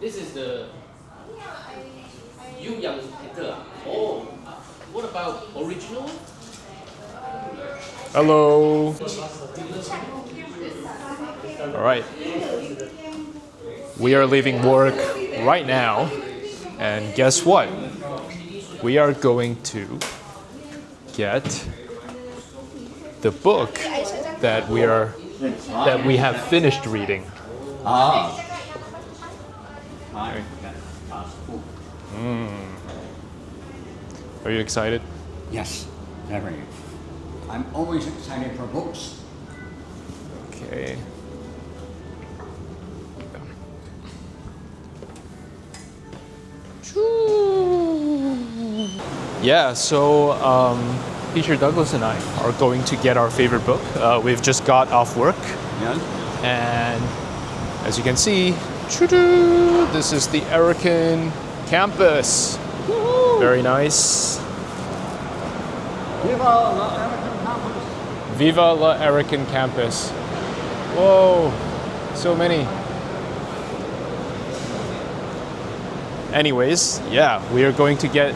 This is the Young Peter. Oh, what about original? Hello. All right. We are leaving work right now, and guess what? We are going to get the book that we have finished reading. Are you excited? Yes, very. I'm always excited for books. Okay. Yeah, so Peter Douglas and I are going to get our favorite book. We've just got off work. Yes. And as you can see, this is the American campus. Very nice. Viva la American campus. Viva la American campus. Whoa, so many. Anyways, yeah, we are going to get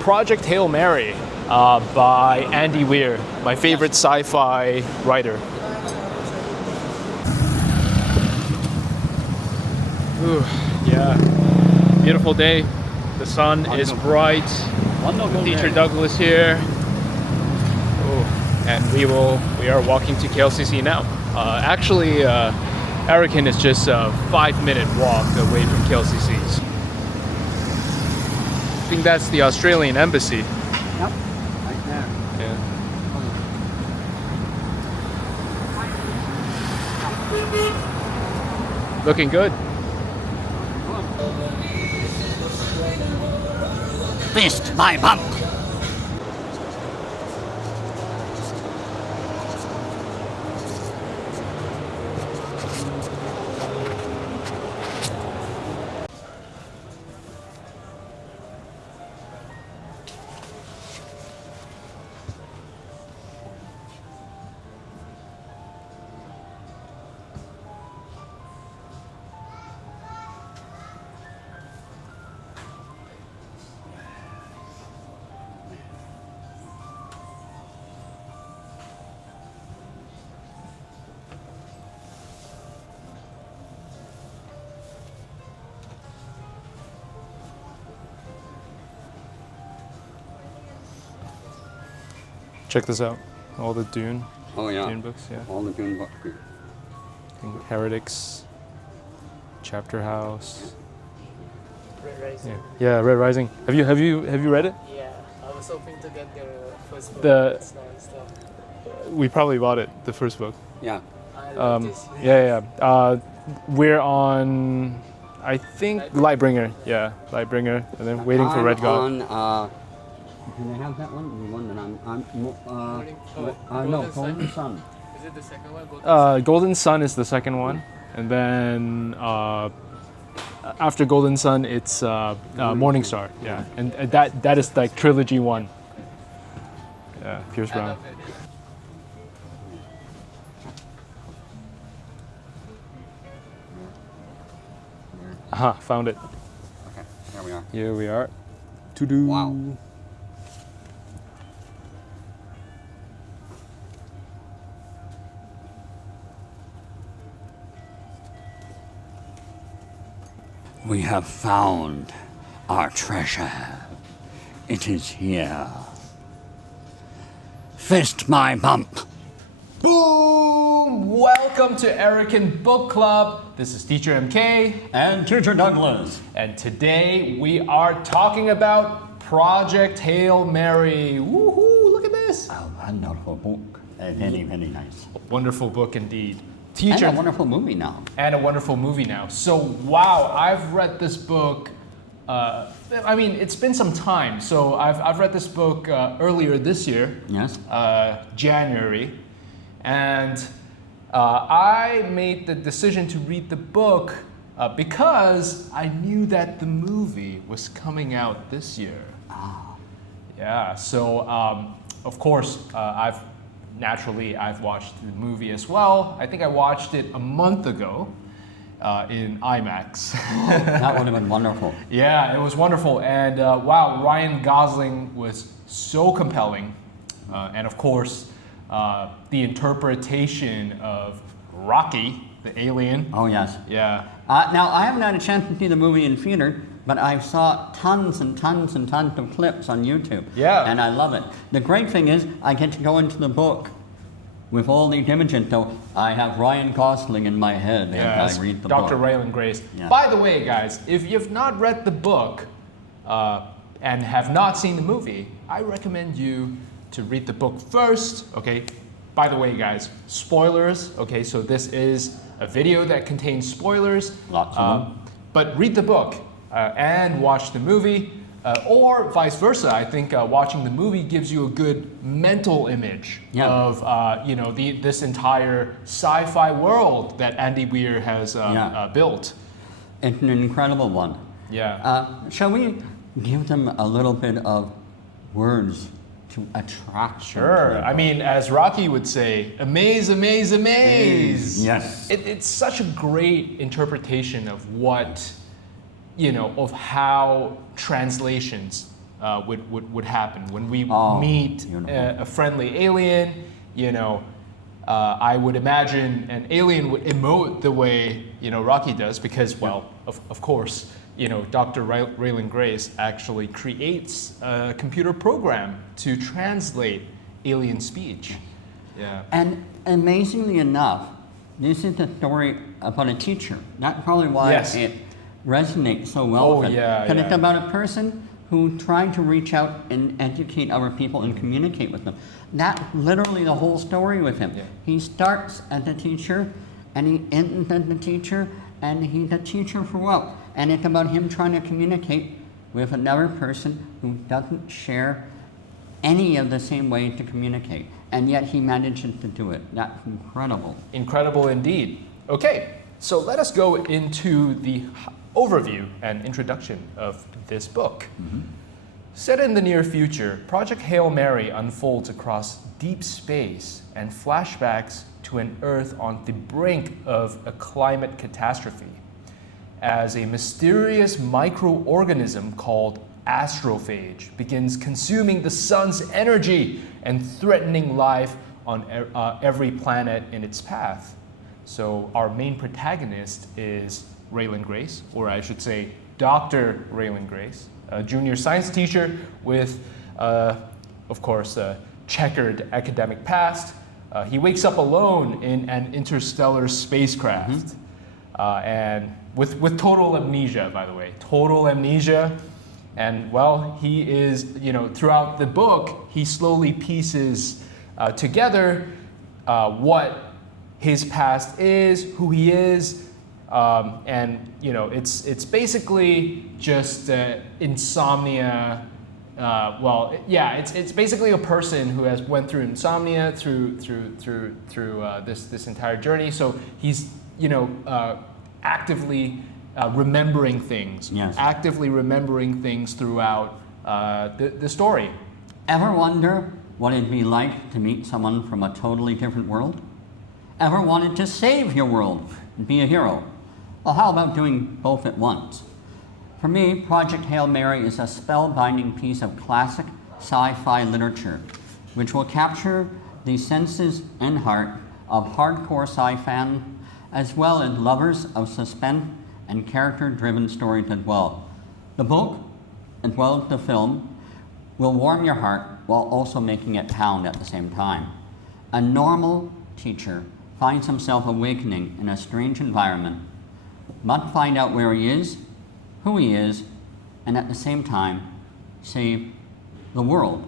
Project Hail Mary by Andy Weir, my favorite sci-fi writer. Ooh, yeah, beautiful day. The sun is bright. Wonderful Teacher day. Douglas here. Oh, and we are walking to KLCC now. Actually, Arakan is just a 5-minute walk away from KLCC's. I think that's the Australian embassy. Yep, right there. Yeah. Looking good. Fist my bump. Check this out. All the Dune. Oh yeah. Dune books, yeah. All the Dune books. Heretics. Chapter House. Red Rising. Yeah, Red Rising. Have you read it? Yeah, I was hoping to get the first book. The- It's not stuff. We probably bought it, the first book. Yeah. I love this. Yeah. We're on, I think, Lightbringer. Yeah, Lightbringer, and then waiting for Red God. On, do they have that one? The one that no, Golden Sun. Is it the second one? Golden Sun is the second one, and then after Golden Sun, it's Morning Star. Yeah, and that is like trilogy one. Yeah, Pierce I Brown. love it. Aha, found it. Okay, there we are. Here we are. To do. Wow. We have found our treasure. It is here. Fist my bump. Boom! Welcome to Arakan Book Club. This is Teacher MK, And Teacher Douglas. and today we are talking about Project Hail Mary. Woohoo! Look at this. A wonderful book. Very, very nice. Wonderful book indeed. And Teacher, a wonderful movie now. and a wonderful movie now. So, wow, I've read this book. I mean, it's been some time. So I've read this book earlier this year, Yes. January, and I made the decision to read the book because I knew that the movie was coming out this year. Yeah. So of course I've watched the movie as well. I think I watched it a month ago. in IMAX. That would have been wonderful. Yeah, it was wonderful. And wow, Ryan Gosling was so compelling. And of course, the interpretation of Rocky, the alien. Oh, yes. Yeah. Now, I haven't had a chance to see the movie in theater, but I saw tons and tons and tons of clips on YouTube. Yeah. And I love it. The great thing is, I get to go into the book with all these images, so I have Ryan Gosling in my head as I read the Dr. book. Raylan Grace. Yeah. By the way, guys, if you've not read the book and have not seen the movie, I recommend you to read the book first, okay? By the way, guys, spoilers, okay? So this is a video that contains spoilers. Lots of them. But read the book and watch the movie, or vice versa. I think watching the movie gives you a good mental image of this entire sci-fi world that Andy Weir has built. It's an incredible one. Yeah. Shall we give them a little bit of words to attract? Sure. I mean, as Rocky would say, amaze, amaze, amaze. Yes. It's such a great interpretation of what, of how translations would happen. When we meet a friendly alien, I would imagine an alien would emote the way, Rocky does because, well, of course, Dr. Raylan Grace actually creates a computer program to translate alien speech. Yeah. And amazingly enough, this is a story about a teacher. That's probably why it resonates so well with it. Because it's about a person who tried to reach out and educate other people and communicate with them. That's literally the whole story with him. Yeah. He starts as a teacher, and he ends as a teacher, and he's a teacher throughout. And it's about him trying to communicate with another person who doesn't share any of the same way to communicate. And yet he manages to do it. That's incredible. Incredible indeed. Okay, so let us go into the overview and introduction of this book. Mm-hmm. Set in the near future, Project Hail Mary unfolds across deep space and flashbacks to an Earth on the brink of a climate catastrophe, as a mysterious microorganism called astrophage begins consuming the sun's energy and threatening life on every planet in its path. So our main protagonist is Raylan Grace, or I should say Dr. Raylan Grace, a junior science teacher with, of course, a checkered academic past. He wakes up alone in an interstellar spacecraft, and with total amnesia, by the way, total amnesia. And well, he is, throughout the book, he slowly pieces together what his past is, who he is, and it's basically just insomnia. It's basically a person who has went through insomnia through this entire journey. So he's actively remembering things, actively remembering things throughout the story. Ever wonder what it'd be like to meet someone from a totally different world? Ever wanted to save your world and be a hero? Well, how about doing both at once? For me, Project Hail Mary is a spellbinding piece of classic sci-fi literature, which will capture the senses and heart of hardcore sci-fi fans, as well as lovers of suspense and character-driven stories as well. The book, as well as the film, will warm your heart while also making it pound at the same time. A normal teacher finds himself awakening in a strange environment, must find out where he is, who he is, and at the same time, save the world,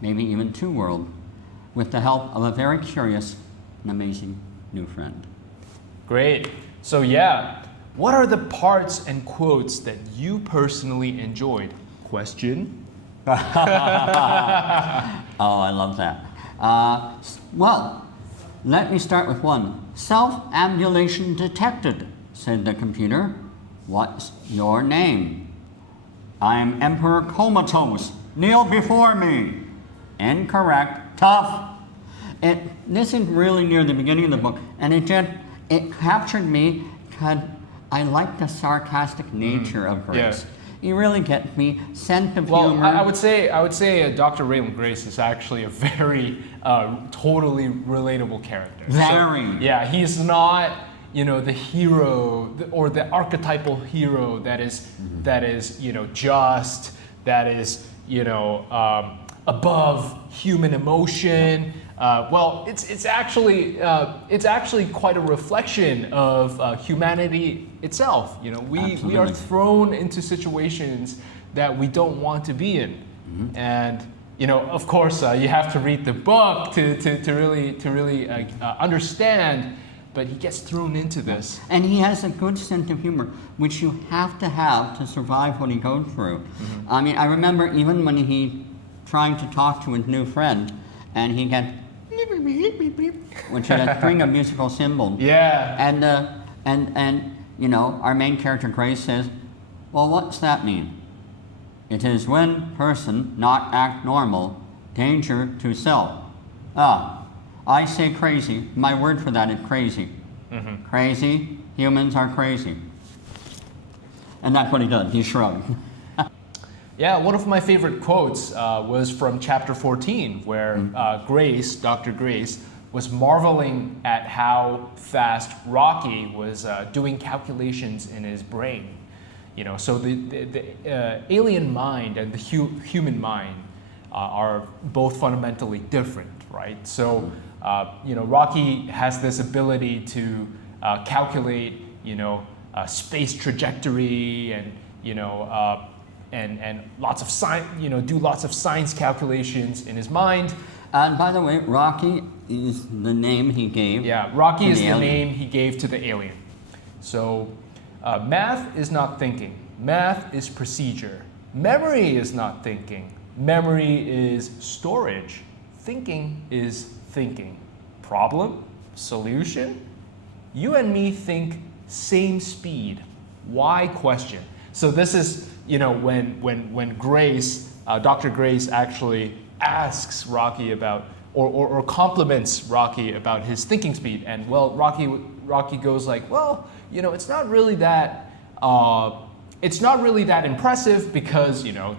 maybe even two worlds, with the help of a very curious and amazing new friend. Great. So what are the parts and quotes that you personally enjoyed? Question? Oh, I love that. Well, let me start with one. Self-ambulation detected, said the computer. What's your name? I'm Emperor Comatose. Kneel before me. Incorrect. Tough. This is really near the beginning of the book, and it captured me because I like the sarcastic nature of Grace. You really get me, sense of Well, humor. I would say Dr. Raylan Grace is actually a very totally relatable character. Very. So, yeah, he's not, you know, the hero or the archetypal hero that is you know, just, that is, you know, above human emotion. Well, it's actually quite a reflection of humanity itself. You know, we are Absolutely. thrown into situations that we don't want to be in, and you know, of course, you have to read the book to really understand. But he gets thrown into this. And he has a good sense of humor, which you have to survive what he goes through. I mean, I remember even when he trying to talk to his new friend, and he gets which is a string of musical symbols. Yeah. And you know, our main character Grace says, "Well, what's that mean? It is when person not act normal, danger to self." I say crazy. My word for that is crazy. Crazy. Humans are crazy. And that's what he does. He shrugs. Yeah, one of my favorite quotes was from chapter 14, where Grace, Dr. Grace, was marveling at how fast Rocky was doing calculations in his brain. You know, so the alien mind and the human mind are both fundamentally different, right? So, you know, Rocky has this ability to calculate, you know, space trajectory and, you know, and lots of science, you know, do lots of science calculations in his mind. And by the way, Rocky is the name he gave. Yeah, Rocky is the alien. name he gave to the alien. So, math is not thinking. Math is procedure. Memory is not thinking. Memory is storage. Thinking is thinking. Problem, solution. You and me think same speed. Why question? So this is, you know, when Grace, Dr. Grace actually asks Rocky about, or compliments Rocky about his thinking speed, and well, Rocky goes like, well, you know, it's not really that impressive because, you know,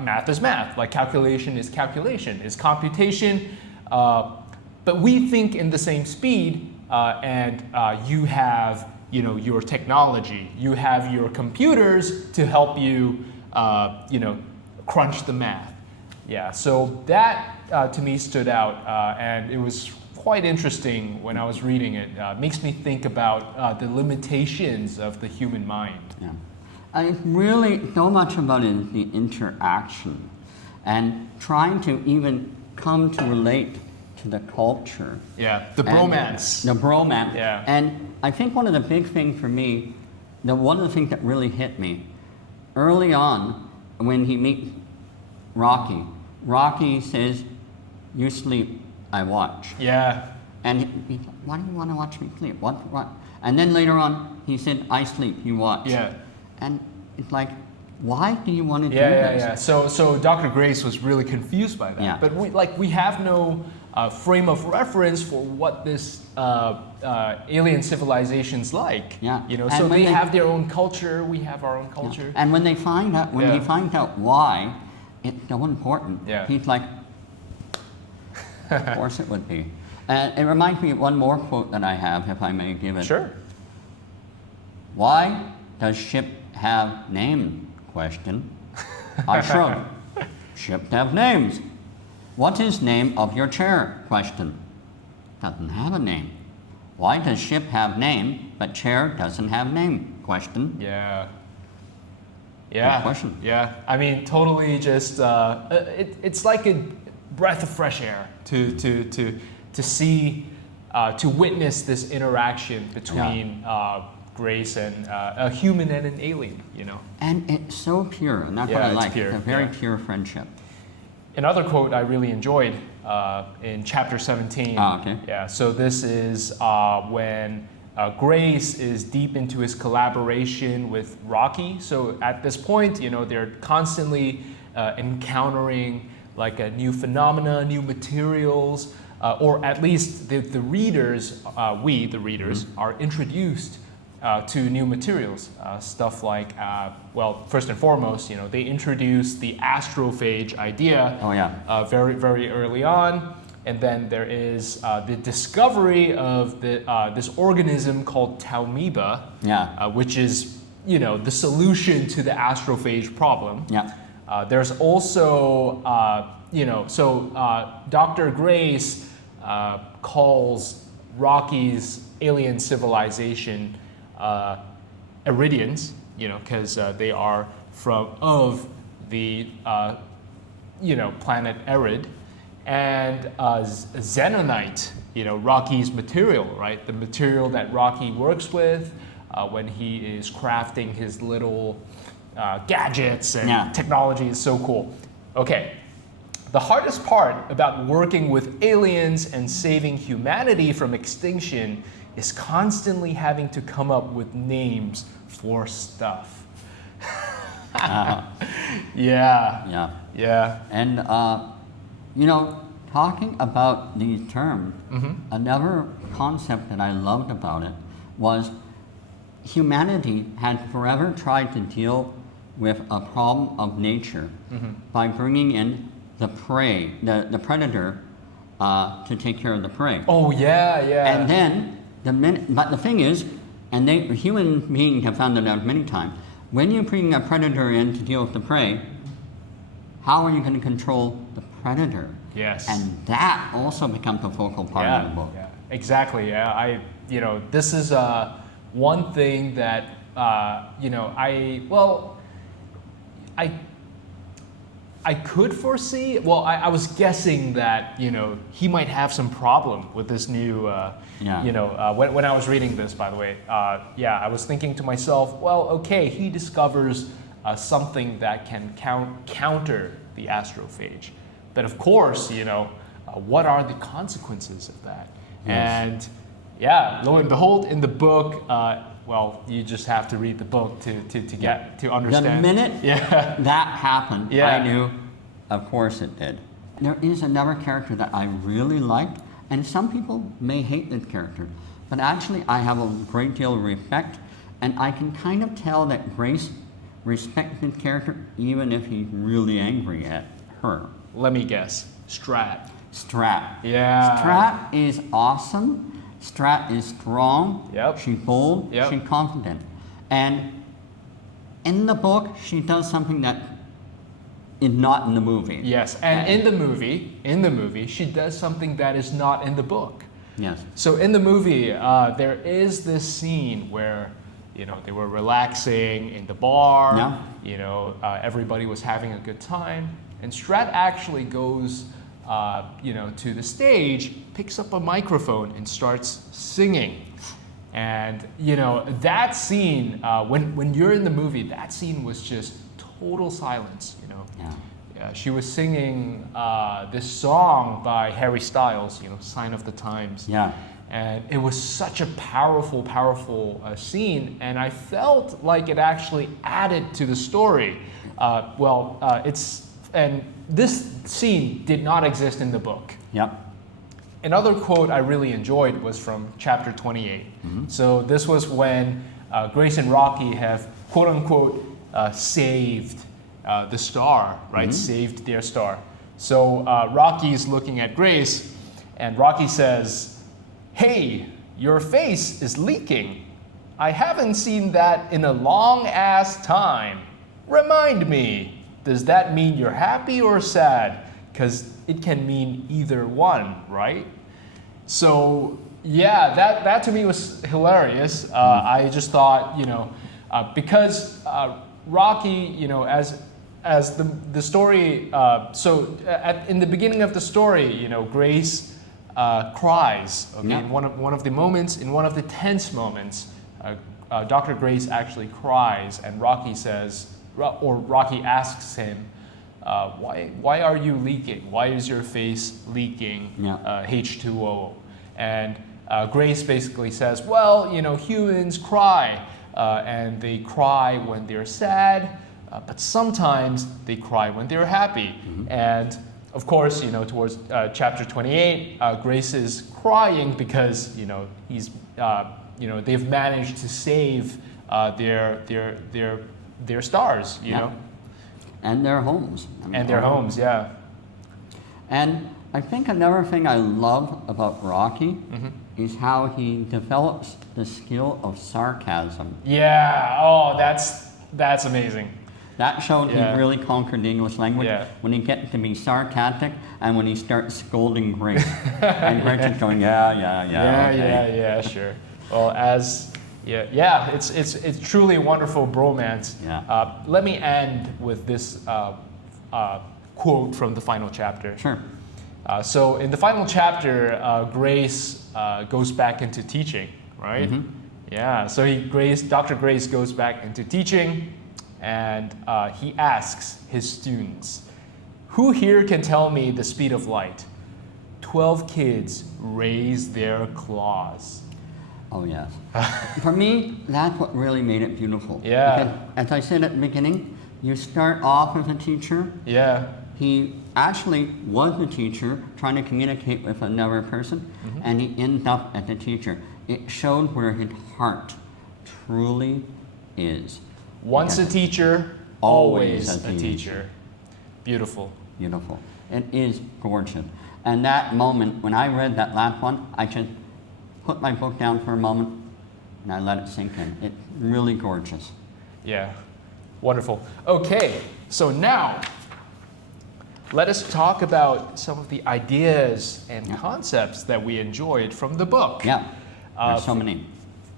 math is math, like calculation is calculation, is computation, but we think in the same speed, and you have, you know, your technology, you have your computers to help you, you know, crunch the math. Yeah, so that to me stood out, and it was quite interesting when I was reading it. Makes me think about the limitations of the human mind. Yeah. And it's really so much about it, the interaction and trying to even come to relate to the culture. Yeah, the And bromance. The bromance. Yeah. And I think one of the big things for me, one of the things that really hit me, early on when he meets Rocky says, "You sleep, I watch." Yeah, And he's like, "Why do you want to watch me sleep? What? And then later on, he said, "I sleep, you watch." yeah. And it's like, why do you want to do Yeah, this? yeah. So Dr. Grace was really confused by that. Yeah. But we have no frame of reference for what this alien civilization's like. Yeah. You know, And so when they they- have their own culture. We have our own culture. And when they find out, Yeah. he finds out why, it's so important. Yeah. He's like, of course it would be. And it reminds me of one more quote that I have, if I may give it. Sure. Why does ship have name? Question. I shrug. Ships have names. What is name of your chair? Question. Doesn't have a name. Why does ship have name, but chair doesn't have name? Question. Yeah. Yeah. Good question. Yeah. I mean, totally just it's like a breath of fresh air to see to witness this interaction between Grace and a human and an alien. You know. And it's so pure, and that's what Yeah, I it's like. pure, It's a very yeah. pure friendship. Another quote I really enjoyed in chapter 17. Ah, okay. Yeah, so this is when Grace is deep into his collaboration with Rocky. So at this point, you know, they're constantly encountering like a new phenomena, new materials, or at least the readers, we, the readers, are introduced to new materials, stuff like, well, first and foremost, they introduced the astrophage idea Oh, yeah. very, very early on. And then there is the discovery of this organism called Taumiba, Yeah. which is, the solution to the astrophage problem. Yeah. There's also, Dr. Grace calls Rocky's alien civilization Iridians, because they are of the, planet Erid, and Xenonite, Rocky's material, right? The material that Rocky works with when he is crafting his little gadgets and technology is so cool. Okay, the hardest part about working with aliens and saving humanity from extinction is constantly having to come up with names for stuff. Yeah. Yeah. And, talking about these terms, another concept that I loved about it was humanity had forever tried to deal with a problem of nature by bringing in the prey, the predator, to take care of the prey. Oh, yeah. And then, but the thing is, and human beings have found it out many times, when you bring a predator in to deal with the prey, how are you going to control the predator? Yes. And that also becomes a focal part of the book. Yeah, exactly. Yeah, this is one thing that I could foresee. Well, I was guessing that he might have some problem with this new. When I was reading this, by the way, I was thinking to myself, well, okay, he discovers something that can counter the astrophage. But of course, what are the consequences of that? Yes. And lo and behold, in the book, you just have to read the book to understand. The minute that happened, I knew, of course it did. There is another character that I really liked, and some people may hate this character, but actually I have a great deal of respect, and I can kind of tell that Grace respects this character even if he's really angry at her. Let me guess. Strat. Yeah. Strat is awesome. Strat is strong. Yep. She's bold. Yep. She's confident. And in the book, she does something that is not in the movie. Yes, and in the movie, she does something that is not in the book. Yes. So in the movie, there is this scene where they were relaxing in the bar. Yeah. Everybody was having a good time. And Strat actually goes, to the stage, picks up a microphone and starts singing. And, that scene, when you're in the movie, that scene was just total silence, Yeah, she was singing this song by Harry Styles, Sign of the Times. Yeah. And it was such a powerful scene, and I felt like it actually added to the story. And this scene did not exist in the book. Yep. Another quote I really enjoyed was from chapter 28. So this was when Grace and Rocky have, quote unquote, saved the star, right? Saved their star. So Rocky's looking at Grace, and Rocky says, "Hey, your face is leaking. I haven't seen that in a long ass time. Remind me. Does that mean you're happy or sad? Because it can mean either one, right?" So that to me was hilarious. I just thought, because Rocky, as the story, in the beginning of the story, Grace cries. Okay, Yeah. in one of the moments, in one of the tense moments, Dr. Grace actually cries, and Rocky says. Or Rocky asks him, why are you leaking? Why is your face leaking H2O? And Grace basically says, well, humans cry, and they cry when they're sad, but sometimes they cry when they're happy. And of course, towards chapter 28, Grace is crying because, he's they've managed to save their stars, you know, And their homes. I mean, and their homes, yeah. And I think another thing I love about Rocky is how he develops the skill of sarcasm. Yeah. Oh, that's amazing. That showed Yeah. he really conquered the English language Yeah. when he gets to be sarcastic and when he starts scolding Grace. And Grace is going, yeah, okay. Yeah, sure. Well, it's truly a wonderful bromance. Yeah. Let me end with this quote from the final chapter. Sure. So in the final chapter, Grace goes back into teaching, right? Yeah. So Dr. Grace goes back into teaching, and he asks his students, "Who here can tell me the speed of light?" 12 kids raise their claws. Oh, yes. For me, that's what really made it beautiful. Yeah. Because, as I said at the beginning, you start off as a teacher. Yeah. He actually was a teacher trying to communicate with another person, and he ends up as a teacher. It showed where his heart truly is. Once Yeah. a teacher, always a teacher. Beautiful. Beautiful. It is gorgeous. And that moment, when I read that last one, I just put my book down for a moment and I let it sink in. It's really gorgeous. Yeah. Wonderful. Okay, so now let us talk about some of the ideas and concepts that we enjoyed from the book. Yeah, there's so many.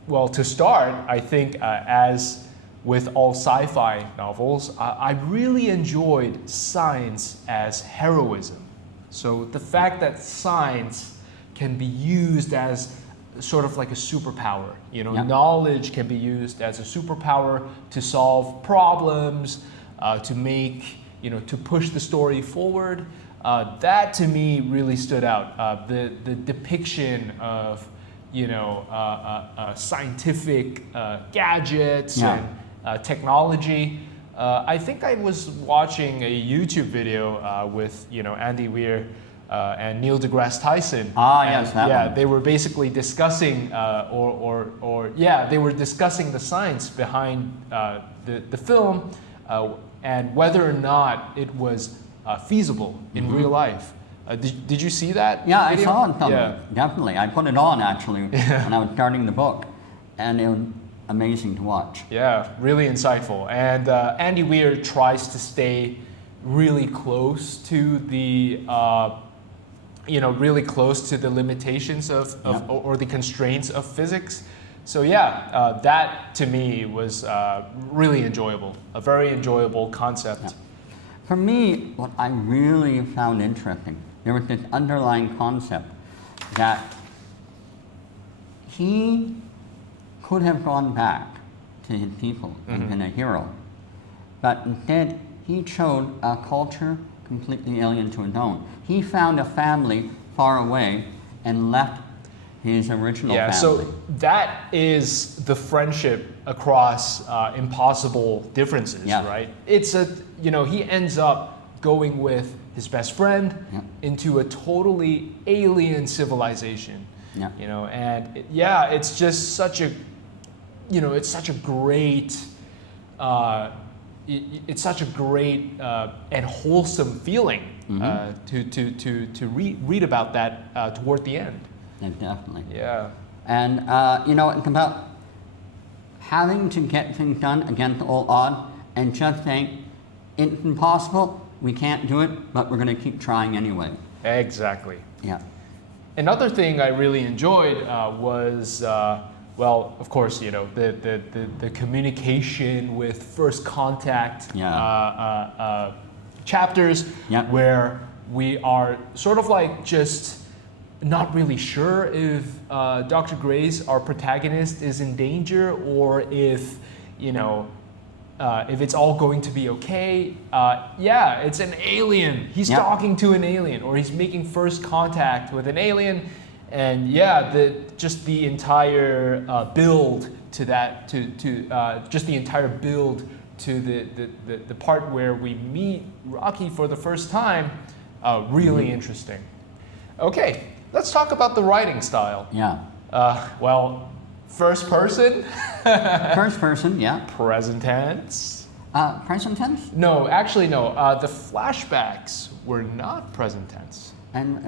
Well, to start, I think as with all sci-fi novels, I really enjoyed science as heroism. So the fact that science can be used as sort of like a superpower. Knowledge can be used as a superpower to solve problems, to make, to push the story forward. That to me really stood out. The depiction of, scientific gadgets and technology. I think I was watching a YouTube video with, Andy Weir and Neil deGrasse Tyson. Yes, that yeah, one. they were basically discussing, they were discussing the science behind the film and whether or not it was feasible in real life. Did you see that? Yeah, video? I saw it somewhere. Yeah. Definitely. I put it on actually when I was starting the book, and it was amazing to watch. Yeah, really insightful. And Andy Weir tries to stay really close to the, really close to the limitations of or the constraints of physics. So yeah, that to me was really enjoyable. A very enjoyable concept. Yeah. For me, what I really found interesting, there was this underlying concept that he could have gone back to his people and been a hero, but instead he chose a culture completely alien to his own. He found a family far away and left his original family. So that is the friendship across impossible differences, right? It's he ends up going with his best friend into a totally alien civilization. And it's just such a, it's such a great, it's such a great and wholesome feeling to read about that toward the end. Yeah, definitely. Yeah. And it's about having to get things done against all odds and just saying, it's impossible, we can't do it, but we're going to keep trying anyway. Exactly. Yeah. Another thing I really enjoyed was, of course, the communication with first contact chapters where we are sort of like just not really sure if Dr. Grace, our protagonist, is in danger or if it's all going to be okay. It's an alien. He's talking to an alien, or he's making first contact with an alien, and just the entire build to that, just the entire build to the part where we meet Rocky for the first time, really interesting. Okay, let's talk about the writing style. Yeah. First person, First person, yeah. present tense. Present tense? No, actually, no. The flashbacks were not present tense. And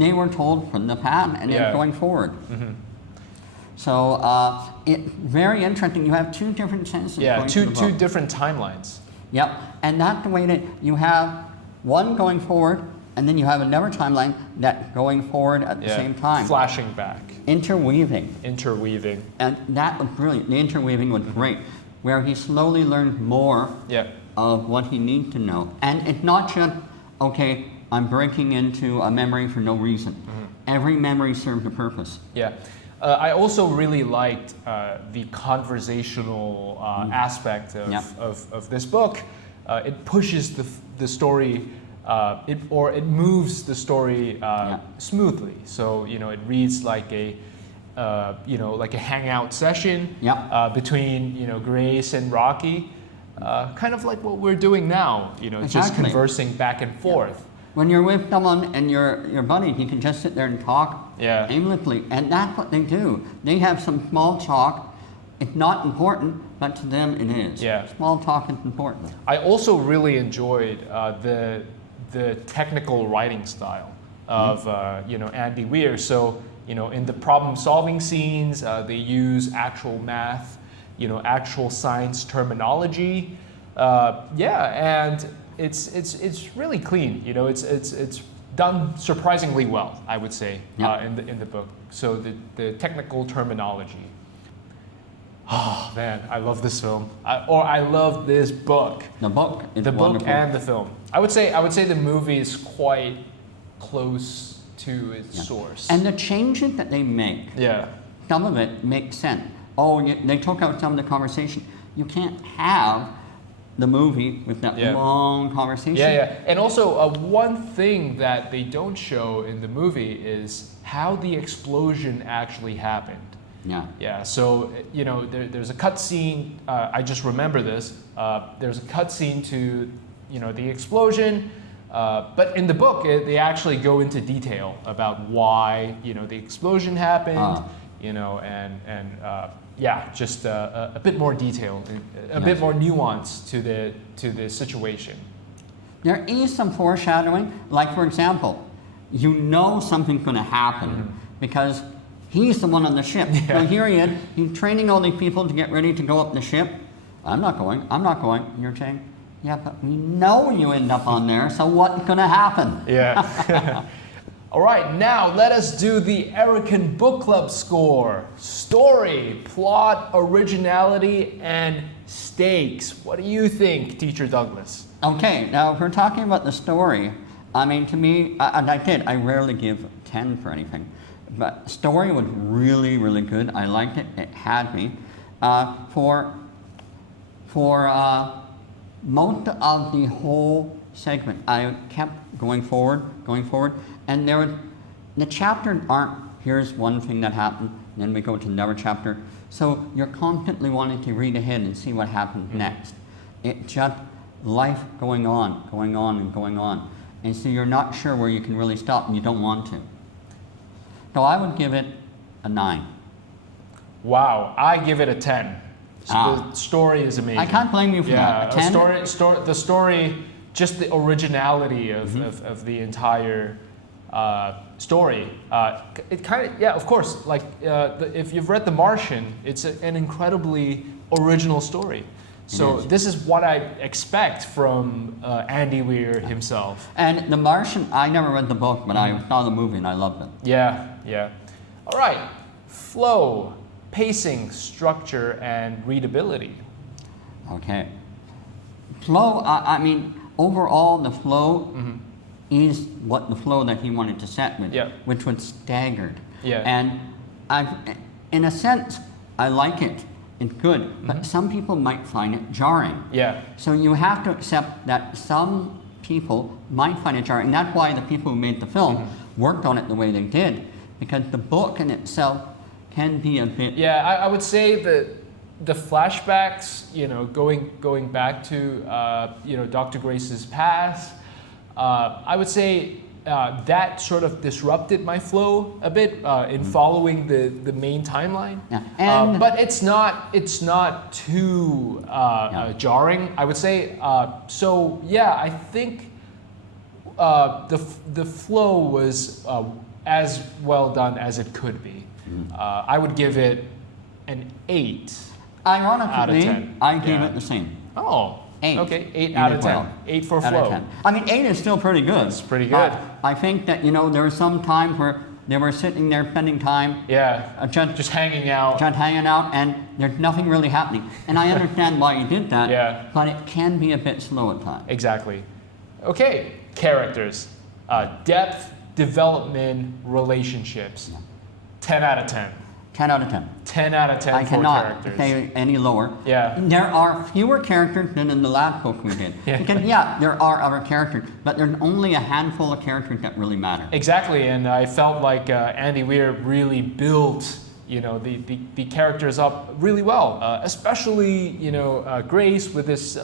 they were told from the past and Yeah. then going forward. So very interesting. You have two different senses. Yeah, going two to the book. different timelines. Yep, and that's the way that you have one going forward, and then you have another timeline that going forward at the Yeah, same time. flashing back, Interweaving, interweaving. and that was brilliant. The interweaving was great, where he slowly learned more Yeah, of what he needs to know. And it's not just, okay, I'm breaking into a memory for no reason. Every memory serves a purpose. yeah. I also really liked the conversational aspect of, Yep. of this book. It pushes the story, it moves the story smoothly. So it reads like a like a hangout session Yep. between Grace and Rocky, kind of like what we're doing now. Just Exactly. conversing back and forth. When you're with someone and your buddy, you can just sit there and talk Yeah. aimlessly, and that's what they do. They have some small talk. It's not important, but to them it is. Yeah. Small talk is important. I also really enjoyed the technical writing style of Andy Weir. So in the problem-solving scenes, they use actual math, actual science terminology. And it's really clean. It's done surprisingly well, I would say, Yeah. in the book. So the technical terminology. Oh man, I love this film, I love this book. The book is The book wonderful. and the film. I would say the movie is quite close to its source. And the changes that they make, yeah, some of it makes sense. They took out some of the conversation. You can't have the movie with that Yeah. long conversation. yeah. And also, one thing that they don't show in the movie is how the explosion actually happened. Yeah. Yeah, so there's a cut scene. I just remember this. There's a cut scene to the explosion, but in the book they actually go into detail about why the explosion happened. Just a bit more detail, a bit more nuance to the situation. There is some foreshadowing. Like, for example, something's going to happen because he's the one on the ship. Yeah. So here he is. He's training all these people to get ready to go up the ship. I'm not going. And you're saying, yeah, but we know you end up on there, so what's going to happen? Yeah. All right, now let us do the Erican Book Club score. Story, plot, originality, and stakes. What do you think, Teacher Douglas? Okay, now if we're talking about the story, I mean, to me, I rarely give 10 for anything. But story was really, really good. I liked it. It had me. For most of the whole segment, I kept going forward, and the chapters aren't, here's one thing that happened, then we go to another chapter. So you're constantly wanting to read ahead and see what happens next. It's just life going on. And so you're not sure where you can really stop, and you don't want to. So I would give it a 9. Wow, I give it a 10. So the story is amazing. I can't blame you for that. A 10? The story, just the originality of the entire story. It kind of, of course, like if you've read The Martian, it's an incredibly original story. So this is what I expect from Andy Weir himself. And The Martian, I never read the book, but I saw the movie and I loved it. Yeah. All right, flow, pacing, structure, and readability. Okay. Flow, I mean, overall, the flow is what the flow that he wanted to set with, which was staggered. Yeah. And in a sense, I like it. It's good, but some people might find it jarring. Yeah. So you have to accept that some people might find it jarring. And that's why the people who made the film worked on it the way they did, because the book in itself can be a bit... Yeah, I would say that the flashbacks, going back to Dr. Grace's past, I would say that sort of disrupted my flow a bit in following the main timeline. Yeah. And but it's not too jarring, I would say. So yeah, I think the flow was as well done as it could be. I would give it an 8 ironically, out of 10. I gave Yeah. it the same. Oh, 8. okay, 8 You out did of 10. well. 8 for Out of flow. 10. I mean, 8 is still pretty good. It's pretty good. I think that, there were some times where they were sitting there spending time Yeah, just hanging out. just hanging out, and there's nothing really happening. And I understand why you did that, Yeah. but it can be a bit slow at times. Exactly. Okay, characters. Depth, development, relationships. 10 out of 10. 10 out of 10. 10 out of 10 I for cannot characters. say any lower. Yeah. There are fewer characters than in the last book we did. Yeah. Because, there are other characters, but there's only a handful of characters that really matter. Exactly, and I felt like Andy Weir really built, the characters up really well. Especially, Grace with this,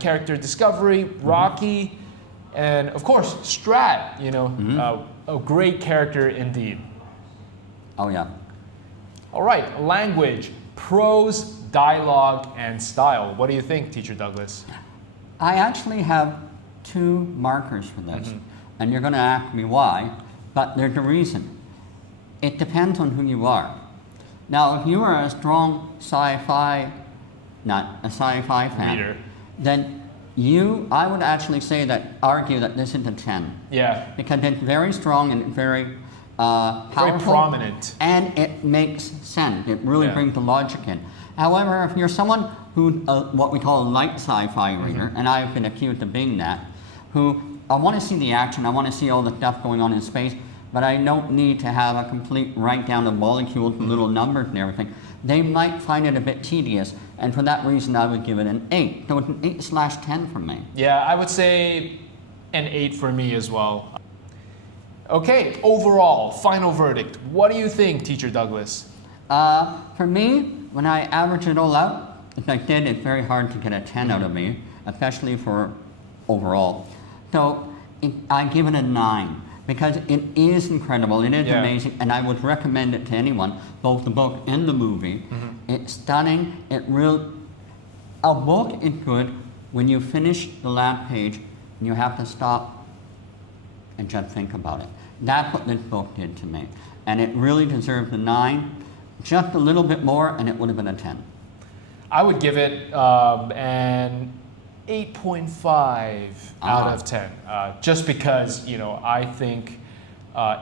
character discovery, Rocky, and of course Strat. A great character indeed. Oh, yeah. All right, language, prose, dialogue, and style. What do you think, Teacher Douglas? I actually have 2 markers for this, and you're going to ask me why, but there's a reason. It depends on who you are. Now, if you are a strong sci-fi fan, Reader. then I would actually argue that this is a 10. Yeah, Because it's very strong and very powerful. very prominent. And it makes sense. It really Yeah. brings the logic in. However, if you're someone who, what we call a light sci-fi reader, and I've been accused of being that, who I want to see the action, I want to see all the stuff going on in space, but I don't need to have a complete write down of molecules and little numbers and everything, they might find it a bit tedious. And for that reason, I would give it an 8. So it's an 8/10 for me. Yeah, I would say an 8 for me as well. Okay, overall, final verdict. What do you think, Teacher Douglas? For me, when I average it all out, as I said, it's very hard to get a 10 out of me, especially for overall. So I give it a 9 because it is incredible, it is Yeah. amazing, and I would recommend it to anyone, both the book and the movie. It's stunning. A book is good when you finish the last page and you have to stop and just think about it. That's what this book did to me. And it really deserves a 9. Just a little bit more and it would have been a 10. I would give it an 8.5 out of 10. Just because, I think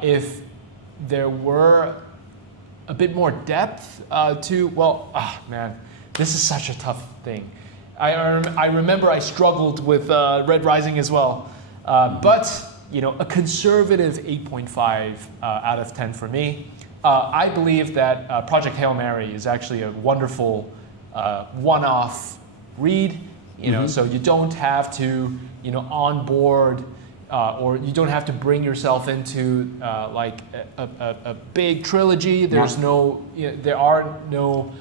if there were a bit more depth this is such a tough thing. I remember I struggled with Red Rising as well. But, a conservative 8.5 out of 10 for me. I believe that Project Hail Mary is actually a wonderful one-off read, so you don't have to, onboard or you don't have to bring yourself into like a big trilogy. There's there are no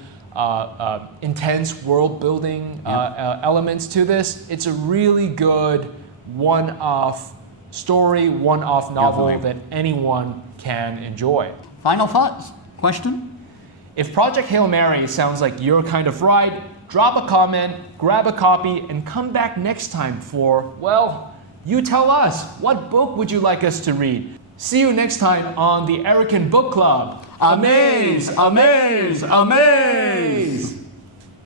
intense world building elements to this. It's a really good one-off story, one-off novel Definitely. that anyone can enjoy. Final thoughts? Question? If Project Hail Mary sounds like your kind of ride, drop a comment, grab a copy, and come back next time for, you tell us, what book would you like us to read? See you next time on the Erican Book Club. Amaze, amaze, amaze!